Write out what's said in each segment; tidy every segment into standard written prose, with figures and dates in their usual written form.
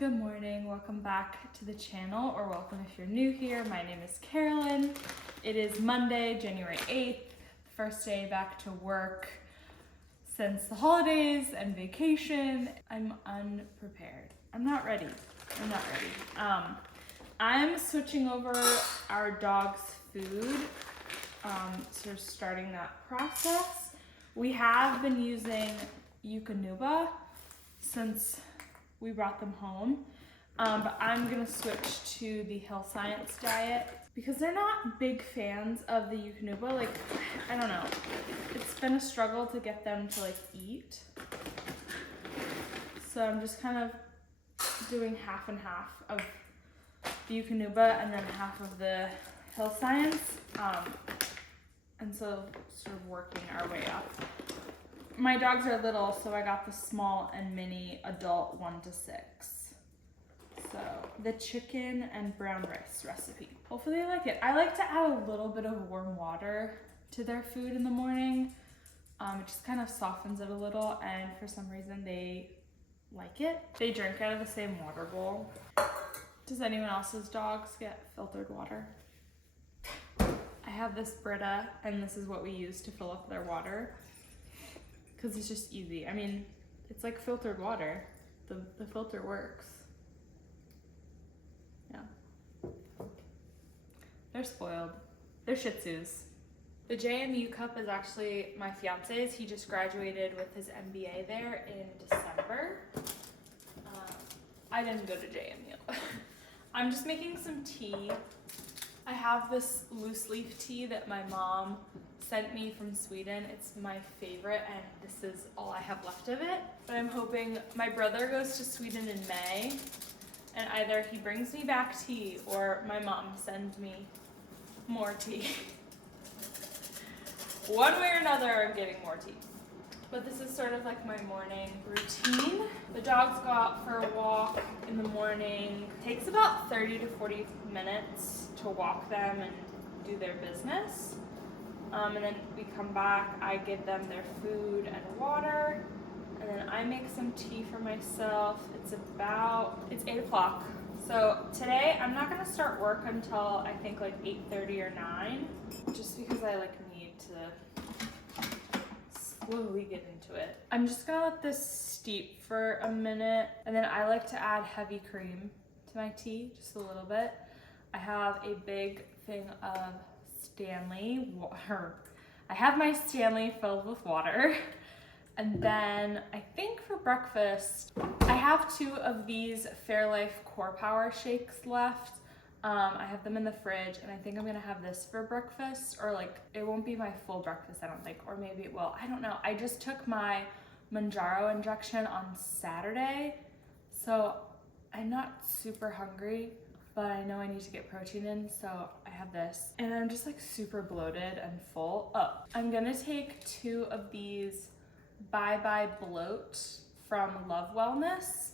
Good morning, welcome back to the channel, or welcome if you're new here. My name is Carolyn. It is Monday, January 8th, first day back to work since the holidays and vacation. I'm unprepared. I'm not ready. I'm switching over our dog's food, so starting that process. We have been using Eukanuba since we brought them home, but I'm gonna switch to the Health Science diet because they're not big fans of the Eukanuba. Like, I don't know, it's been a struggle to get them to like eat. So I'm just kind of doing half and half of the Eukanuba and then half of the Health Science, and so sort of working our way up. My dogs are little, so I got the small and mini adult 1 to 6. So the chicken and brown rice recipe. Hopefully they like it. I like to add a little bit of warm water to their food in the morning. It just kind of softens it a little, and for some reason they like it. They drink out of the same water bowl. Does anyone else's dogs get filtered water? I have this Brita, and this is what we use to fill up their water. Because it's just easy. I mean, it's like filtered water. The filter works. Yeah. They're spoiled. They're Shih Tzus. The JMU Cup is actually my fiance's. He just graduated with his MBA there in December. I didn't go to JMU. I'm just making some tea. I have this loose leaf tea that my mom sent me from Sweden. It's my favorite, and this is all I have left of it. But I'm hoping my brother goes to Sweden in May, and either he brings me back tea or my mom sends me more tea. One way or another, I'm getting more tea. But this is sort of like my morning routine. The dogs go out for a walk in the morning. It takes about 30 to 40 minutes to walk them and do their business. And then we come back, I give them their food and water, and then I make some tea for myself. It's 8 o'clock. So today I'm not gonna start work until I think like 8:30 or 9, just because I like need to slowly get into it. I'm just gonna let this steep for a minute, and then I like to add heavy cream to my tea, just a little bit. I have a big thing of Stanley water. I have my Stanley filled with water, and then I think for breakfast I have 2 of these Fairlife Core Power shakes left. I have them in the fridge, and I think I'm gonna have this for breakfast, or like it won't be my full breakfast, I don't think, or maybe it will. I don't know. I just took my Manjaro injection on Saturday, so I'm not super hungry, but I know I need to get protein in, so I have this. And I'm just like super bloated and full. Oh, I'm gonna take 2 of these Bye Bye Bloat from Love Wellness.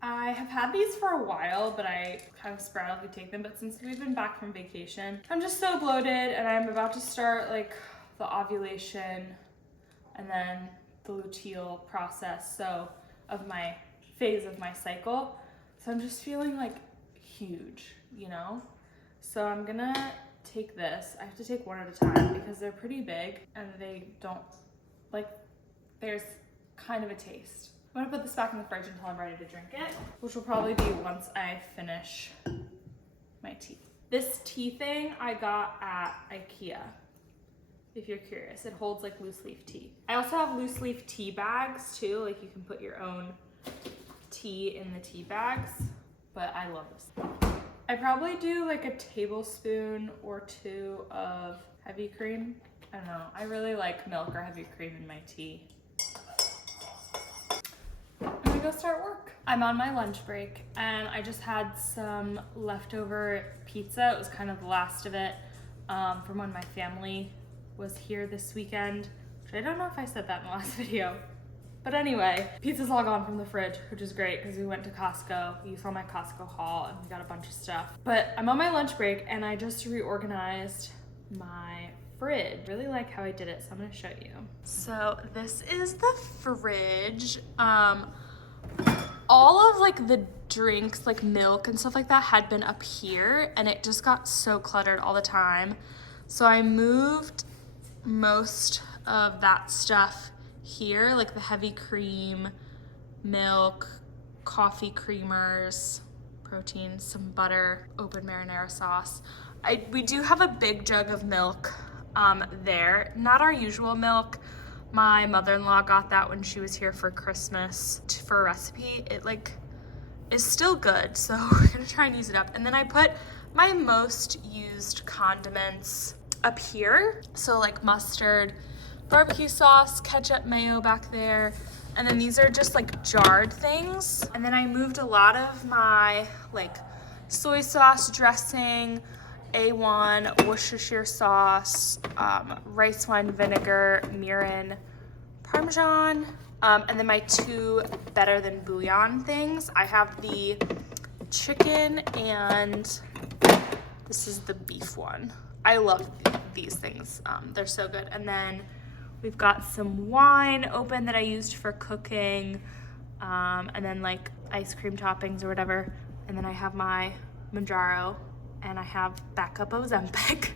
I have had these for a while, but I kind of sporadically take them. But since we've been back from vacation, I'm just so bloated, and I'm about to start like the ovulation and then the luteal process, so of my phase of my cycle. So I'm just feeling like huge, you know? So I'm gonna take this. I have to take one at a time because they're pretty big and they don't, like, there's kind of a taste. I'm gonna put this back in the fridge until I'm ready to drink it, which will probably be once I finish my tea. This tea thing I got at IKEA, if you're curious. It holds like loose leaf tea. I also have loose leaf tea bags too, like you can put your own tea in the tea bags, but I love this. I probably do like a tablespoon or 2 of heavy cream. I don't know, I really like milk or heavy cream in my tea. I'm gonna go start work. I'm on my lunch break, and I just had some leftover pizza. It was kind of the last of it from when my family was here this weekend, which I don't know if I said that in the last video. But anyway, pizza's all gone from the fridge, which is great because we went to Costco. You saw my Costco haul, and we got a bunch of stuff. But I'm on my lunch break, and I just reorganized my fridge. I really like how I did it, so I'm gonna show you. So this is the fridge. all of like the drinks, like milk and stuff like that, had been up here, and it just got so cluttered all the time. So I moved most of that stuff here, like the heavy cream, milk, coffee creamers, protein, some butter, open marinara sauce. We do have a big jug of milk there. Not our usual milk. My mother-in-law got that when she was here for Christmas for a recipe. It like is still good, so we're gonna try and use it up. And then I put my most used condiments up here. So like mustard, barbecue sauce, ketchup, mayo back there. And then these are just like jarred things. And then I moved a lot of my like soy sauce dressing, A1, Worcestershire sauce, rice wine vinegar, mirin, Parmesan, and then my two better than bouillon things. I have the chicken and this is the beef one. I love these things. They're so good. And then we've got some wine open that I used for cooking, and then like ice cream toppings or whatever. And then I have my Manjaro, and I have backup Ozempic.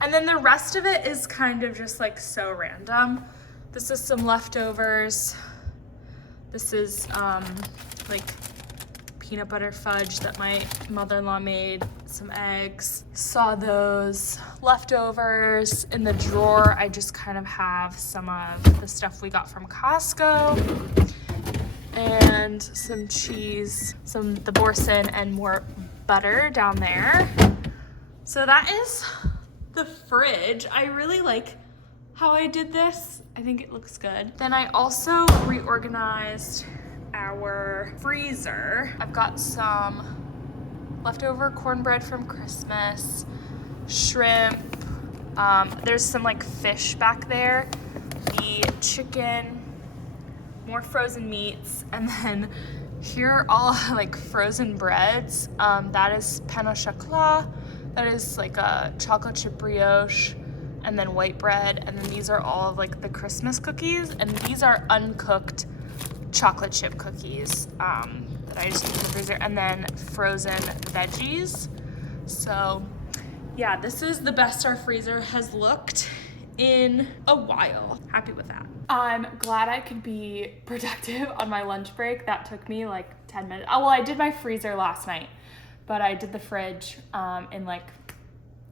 And then the rest of it is kind of just like so random. This is some leftovers. This is like peanut butter fudge that my mother-in-law made, some eggs. Saw those leftovers in the drawer. I just kind of have some of the stuff we got from Costco and some cheese, the Boursin, and more butter down there. So that is the fridge. I really like how I did this. I think it looks good. Then I also reorganized our freezer. I've got some leftover cornbread from Christmas, shrimp. There's some like fish back there, the chicken, more frozen meats, and then here are all like frozen breads. That is pain au chocolat. That is like a chocolate chip brioche, and then white bread. And then these are all of like the Christmas cookies, and these are uncooked chocolate chip cookies that I just keep in the freezer, and then frozen veggies. So yeah, this is the best our freezer has looked in a while. Happy with that. I'm glad I could be productive on my lunch break. That took me like 10 minutes. Oh, well, I did my freezer last night, but I did the fridge in like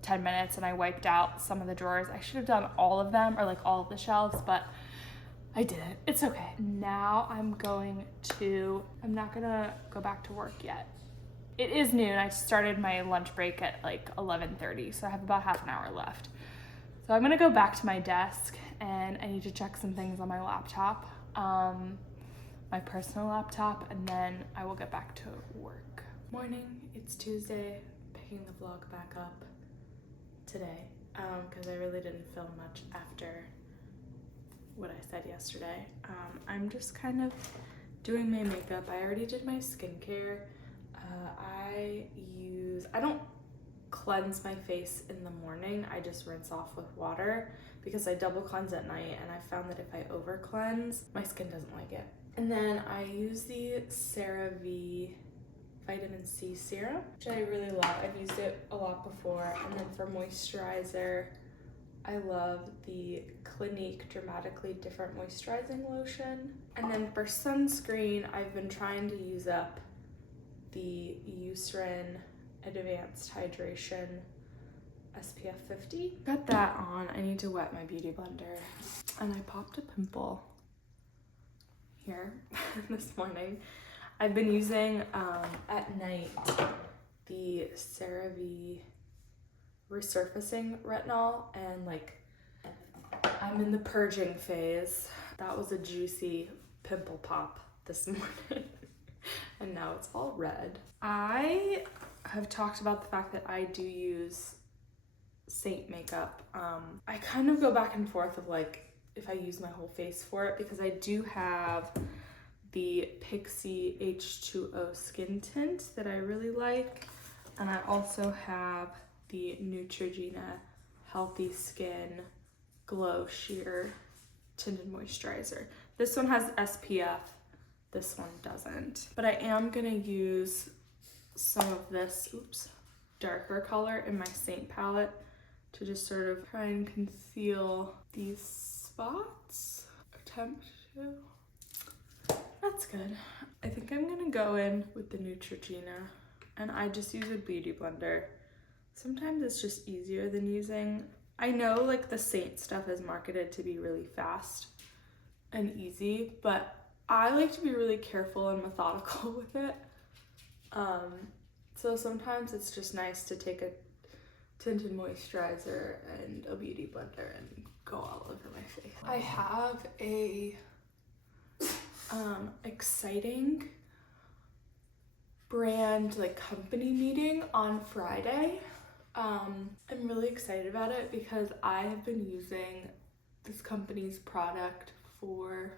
10 minutes, and I wiped out some of the drawers. I should have done all of them, or like all of the shelves, but I didn't. It's okay. Now I'm not gonna go back to work yet. It is noon. I started my lunch break at like 11:30, so I have about half an hour left. So I'm gonna go back to my desk, and I need to check some things on my laptop, my personal laptop, and then I will get back to work. Morning, it's Tuesday, picking the vlog back up today, because I really didn't film much after what I said yesterday. I'm just kind of doing my makeup. I already did my skincare. I don't cleanse my face in the morning. I just rinse off with water because I double cleanse at night, and I found that if I over cleanse, my skin doesn't like it. And then I use the CeraVe vitamin C serum, which I really love. I've used it a lot before. And then for moisturizer, I love the Clinique Dramatically Different Moisturizing Lotion. And then for sunscreen, I've been trying to use up the Eucerin Advanced Hydration SPF 50. Got that on. I need to wet my beauty blender. And I popped a pimple here this morning. I've been using at night the CeraVe resurfacing retinol, and like I'm in the purging phase. That was a juicy pimple pop this morning. And now it's all red. I have talked about the fact that I do use Saint makeup. I kind of go back and forth of like if I use my whole face for it, because I do have the Pixie H2O skin tint that I really like, and I also have the Neutrogena Healthy Skin Glow Sheer Tinted Moisturizer. This one has SPF this one doesn't. But I am gonna use some of this, darker color in my Saint palette to just sort of try and conceal these spots. Attempt to. That's good. I think I'm gonna go in with the Neutrogena, and I just use a beauty blender. Sometimes it's just easier than using, I know like the Saint stuff is marketed to be really fast and easy, but I like to be really careful and methodical with it. So sometimes it's just nice to take a tinted moisturizer and a beauty blender and go all over my face. I have a exciting brand like company meeting on Friday. I'm really excited about it because I have been using this company's product for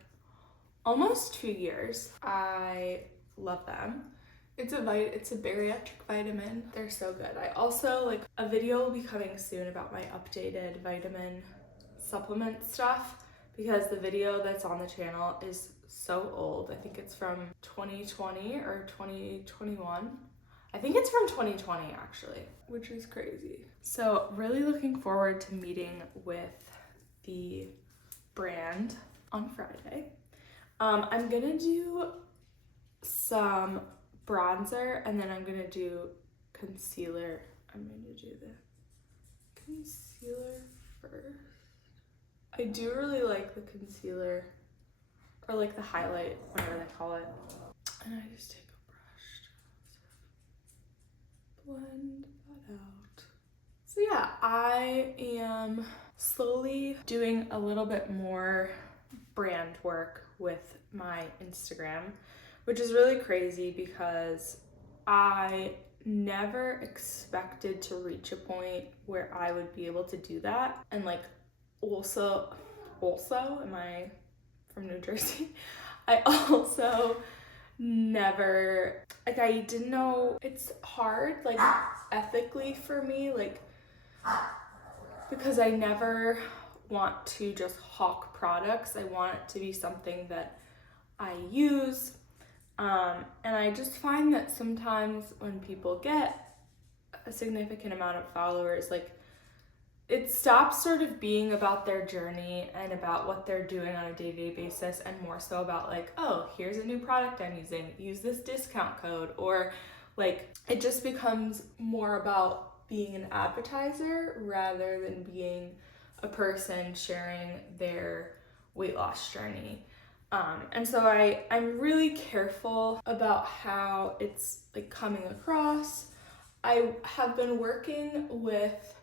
almost 2 years. I love them. It's a bariatric vitamin. They're so good. I also like a video will be coming soon about my updated vitamin supplement stuff because the video that's on the channel is so old. I think it's from 2020 or 2021. I think it's from 2020 actually, which is crazy. So really looking forward to meeting with the brand on Friday. I'm gonna do some bronzer and then I'm gonna do concealer. I'm gonna do the concealer first. I do really like the concealer, or like the highlight, whatever they call it. And I just take a brush, blend that out. So yeah, I am slowly doing a little bit more brand work with my Instagram, which is really crazy because I never expected to reach a point where I would be able to do that. And like also, am I from New Jersey? I also never, like I didn't know, it's hard like ethically for me, like because I never want to just hawk products. I want it to be something that I use. And I just find that sometimes when people get a significant amount of followers, like it stops sort of being about their journey and about what they're doing on a day-to-day basis and more so about like, oh, here's a new product I'm using, use this discount code, or like it just becomes more about being an advertiser rather than being a person sharing their weight loss journey. And so I'm really careful about how it's like coming across. I have been working with,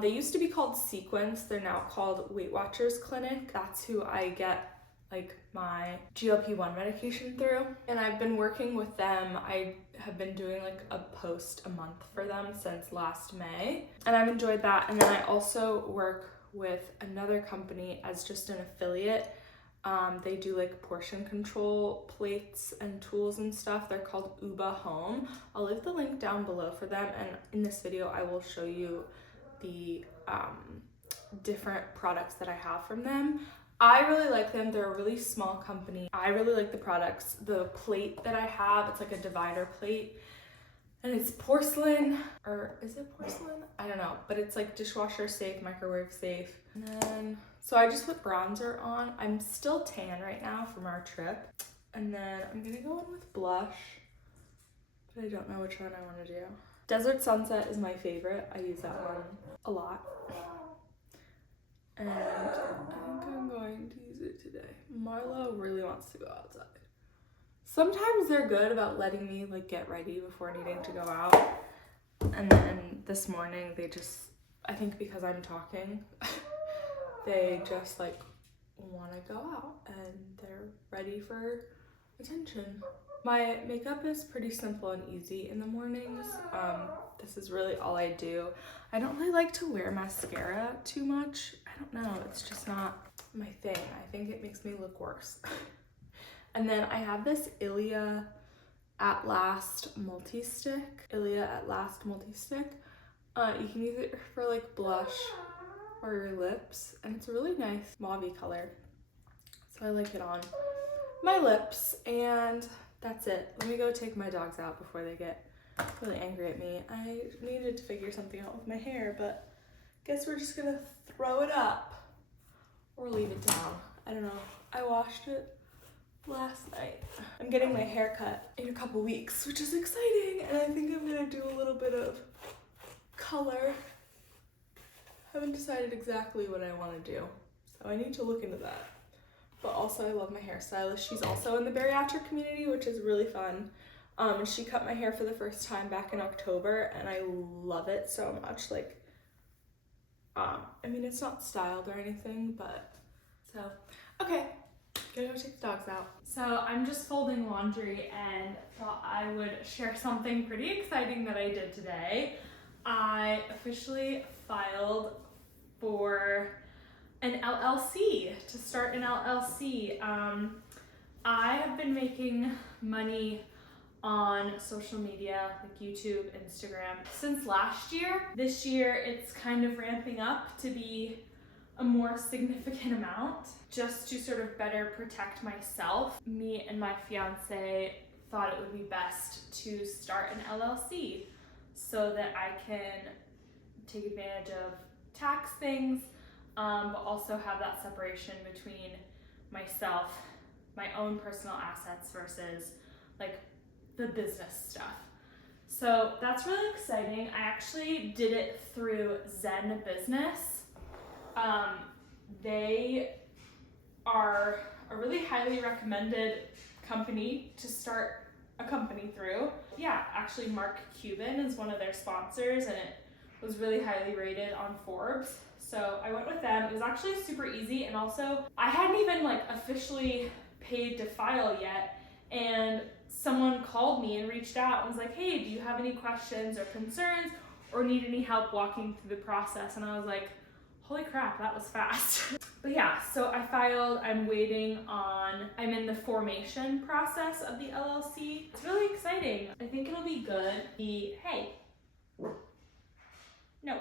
they used to be called Sequence, they're now called Weight Watchers Clinic. That's who I get like my GLP-1 medication through. And I've been working with them. I have been doing like a post a month for them since last May. And I've enjoyed that. And then I also work with another company as just an affiliate. They do like portion control plates and tools and stuff. They're called Uba Home. I'll leave the link down below for them. And in this video, I will show you the different products that I have from them. I really like them. They're a really small company. I really like the products. The plate that I have, it's like a divider plate. And it's porcelain, or is it porcelain? I don't know, but it's like dishwasher safe, microwave safe. And then, so I just put bronzer on. I'm still tan right now from our trip. And then I'm gonna go in with blush, but I don't know which one I wanna do. Desert Sunset is my favorite. I use that one a lot. And I think I'm going to use it today. Marlo really wants to go outside. Sometimes they're good about letting me like get ready before needing to go out. And then this morning they just, I think because I'm talking, they just like want to go out and they're ready for attention. My makeup is pretty simple and easy in the mornings. This is really all I do. I don't really like to wear mascara too much. I don't know, it's just not my thing. I think it makes me look worse. And then I have this Ilia At Last multi-stick. Ilia At Last multi-stick. You can use it for like blush or your lips, and it's a really nice mauve color. So I like it on. my lips, and that's it. Let me go take my dogs out before they get really angry at me. I needed to figure something out with my hair, but guess we're just gonna throw it up or leave it down. I don't know. I washed it last night. I'm getting my hair cut in a couple weeks, which is exciting, and I think I'm gonna do a little bit of color. Haven't decided exactly what I want to do, so I need to look into that. But also I love my hairstylist. She's also in the bariatric community, which is really fun. And she cut my hair for the first time back in October, and I love it so much. Like, I mean, it's not styled or anything, but so, okay, gotta go take the dogs out. So I'm just folding laundry and thought I would share something pretty exciting that I did today. I officially filed for an LLC, to start an LLC. I have been making money on social media like YouTube, Instagram since last year. This year it's kind of ramping up to be a more significant amount, just to sort of better protect myself. Me and my fiance thought it would be best to start an LLC so that I can take advantage of tax things, but also have that separation between myself, my own personal assets versus like the business stuff. So that's really exciting. I actually did it through Zen Business. They are a really highly recommended company to start a company through. Yeah, actually Mark Cuban is one of their sponsors, and it was really highly rated on Forbes. So I went with them. It was actually super easy, and also I hadn't even like officially paid to file yet, and someone called me and reached out and was like, hey, do you have any questions or concerns or need any help walking through the process? And I was like, holy crap, that was fast. But yeah, so I filed. I'm in the formation process of the LLC. It's really exciting. I think it'll be good. Hey, no.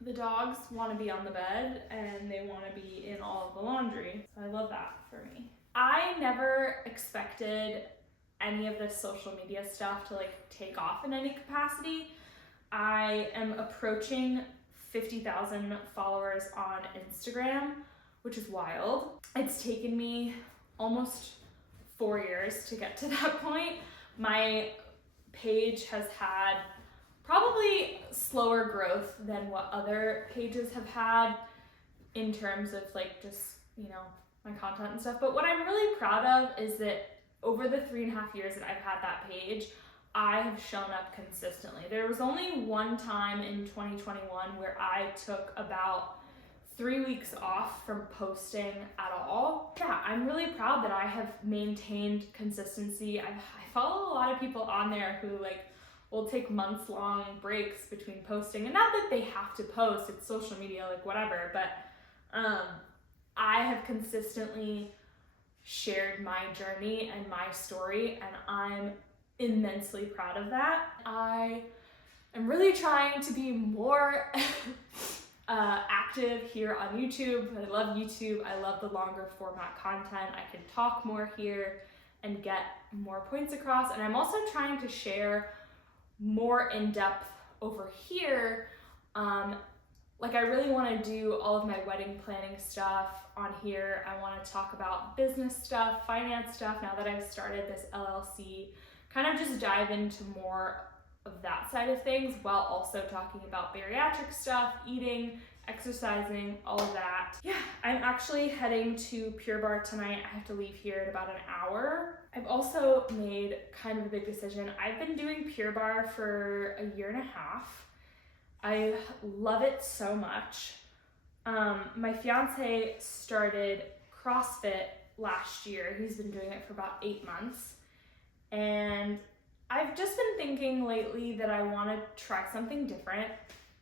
The dogs want to be on the bed and they want to be in all of the laundry. So I love that for me. I never expected any of this social media stuff to like take off in any capacity. I am approaching 50,000 followers on Instagram, which is wild. It's taken me almost 4 years to get to that point. My page has had probably slower growth than what other pages have had in terms of like just, you know, my content and stuff. But what I'm really proud of is that over the 3.5 years that I've had that page, I have shown up consistently. There was only one time in 2021 where I took about 3 weeks off from posting at all. Yeah, I'm really proud that I have maintained consistency. I follow a lot of people on there who like will take months-long breaks between posting, and not that they have to post, it's social media, like whatever, but I have consistently shared my journey and my story, and I'm immensely proud of that. I am really trying to be more active here on YouTube. I love YouTube. I love the longer format content. I can talk more here and get more points across, and I'm also trying to share more in depth over here. Like I really want to do all of my wedding planning stuff on here. I want to talk about business stuff, finance stuff, now that I've started this LLC, kind of just dive into more of that side of things while also talking about bariatric stuff, eating, exercising, all of that. Yeah, I'm actually heading to Pure Barre tonight. I have to leave here in about an hour. I've also made kind of a big decision. I've been doing Pure Barre for 1.5 years. I love it so much. My fiance started CrossFit last year. He's been doing it for about 8 months. And I've just been thinking lately that I want to try something different.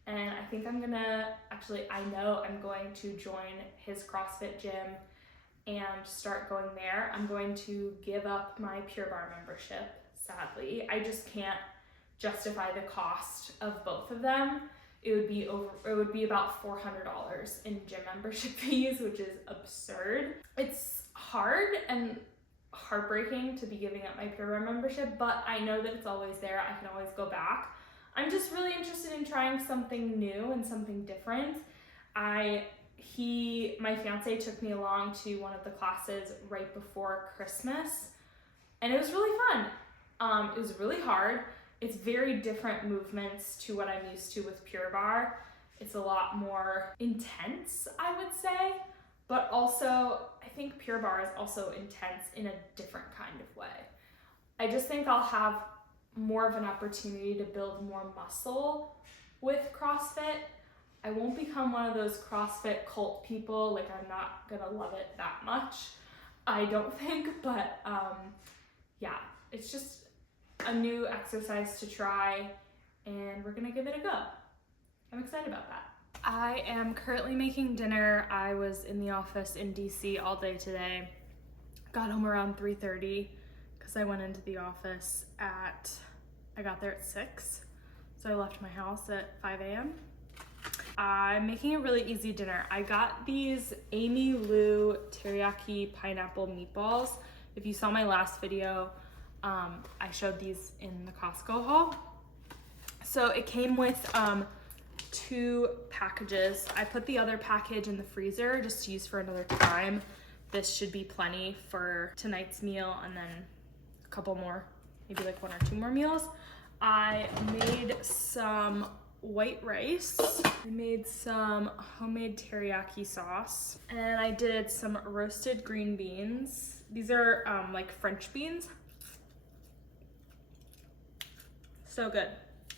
And I think I'm gonna, I know I'm going to join his CrossFit gym and start going there. I'm going to give up my Pure Barre membership, sadly. I just can't justify the cost of both of them. It would be about $400 in gym membership fees, which is absurd. It's hard heartbreaking to be giving up my Pure Barre membership, but I know that it's always there. I can always go back. I'm just really interested in trying something new and something different. My fiance took me along to one of the classes right before Christmas, and it was really fun. It was really hard. It's very different movements to what I'm used to with Pure Barre. It's a lot more intense, I would say, but also I think Pure Barre is also intense in a different kind of way. I just think I'll have more of an opportunity to build more muscle with CrossFit. I won't become one of those CrossFit cult people. Like, I'm not gonna love it that much, I don't think, but yeah, it's just a new exercise to try, and we're gonna give it a go. I'm excited about that. I am currently making dinner. I was in the office in DC all day today. Got home around 3:30 because I went into the office I got there at 6. So I left my house at 5 a.m. I'm making a really easy dinner. I got these Amy Lou teriyaki pineapple meatballs. If you saw my last video, I showed these in the Costco haul. So it came with 2 packages. I put the other package in the freezer just to use for another time. This should be plenty for tonight's meal and then a couple more, maybe like 1 or 2 more meals. I made some white rice. I made some homemade teriyaki sauce, and I did some roasted green beans. These are like French beans. So good.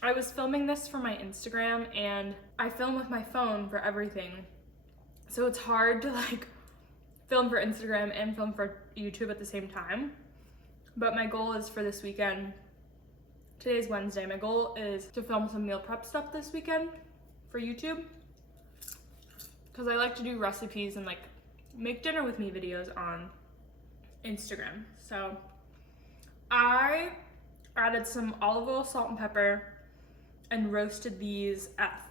I was filming this for my Instagram, and I film with my phone for everything. So it's hard to like film for Instagram and film for YouTube at the same time. But my goal is for this weekend, today's Wednesday, my goal is to film some meal prep stuff this weekend for YouTube. Because I like to do recipes and like make dinner with me videos on Instagram. So I added some olive oil, salt, and pepper and roasted these at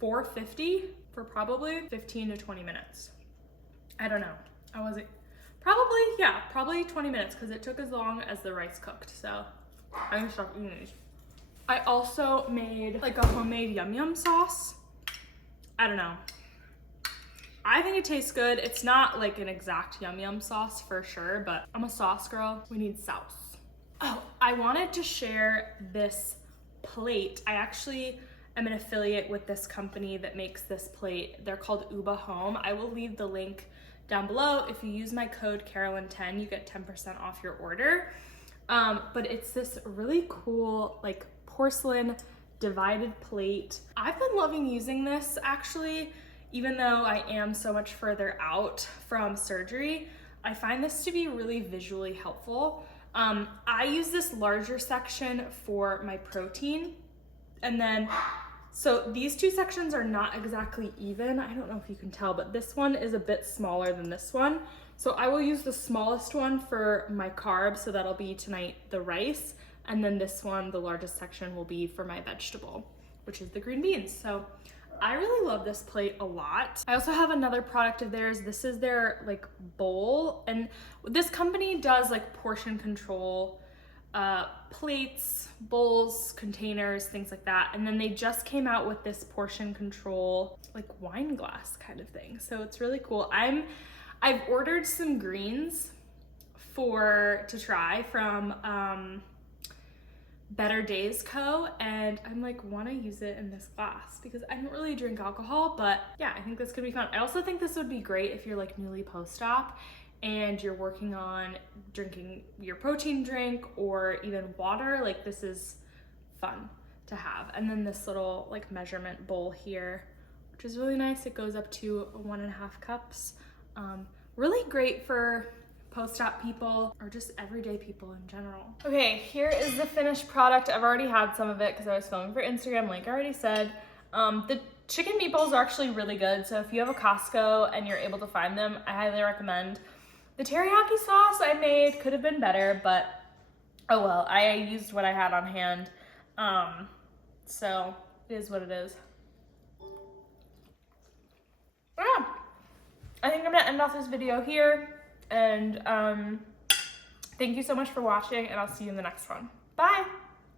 450 for probably 15 to 20 minutes. I don't know. Probably 20 minutes because it took as long as the rice cooked. So I'm gonna stop eating these. I also made like a homemade yum yum sauce. I don't know. I think it tastes good. It's not like an exact yum yum sauce for sure, but I'm a sauce girl. We need sauce. Oh, I wanted to share this plate. I actually am an affiliate with this company that makes this plate. They're called Uba Home. I will leave the link down below. If you use my code Carolyn10, you get 10% off your order. But it's this really cool like porcelain divided plate. I've been loving using this actually, even though I am so much further out from surgery. I find this to be really visually helpful. I use this larger section for my protein, and then so these 2 sections are not exactly even. I don't know if you can tell, but this one is a bit smaller than this one. So I will use the smallest one for my carbs, so that'll be tonight the rice, and then this one, the largest section, will be for my vegetable, which is the green beans. So I really love this plate a lot. I also have another product of theirs. This is their like bowl, and this company does like portion control plates, bowls, containers, things like that. And then they just came out with this portion control like wine glass kind of thing. So it's really cool. I've ordered some greens to try from Better Days Co. And I'm like, want to use it in this glass because I don't really drink alcohol, but yeah, I think this could be fun. I also think this would be great if you're like newly post-op and you're working on drinking your protein drink or even water. Like, this is fun to have. And then this little like measurement bowl here, which is really nice. It goes up to 1.5 cups. Really great for post-op people or just everyday people in general. Okay, here is the finished product. I've already had some of it because I was filming for Instagram, like I already said. The chicken meatballs are actually really good. So if you have a Costco and you're able to find them, I highly recommend. The teriyaki sauce I made could have been better, but oh well, I used what I had on hand. So it is what it is. Yeah, I think I'm gonna end off this video here, and Thank you so much for watching, and I'll see you in the next one. Bye!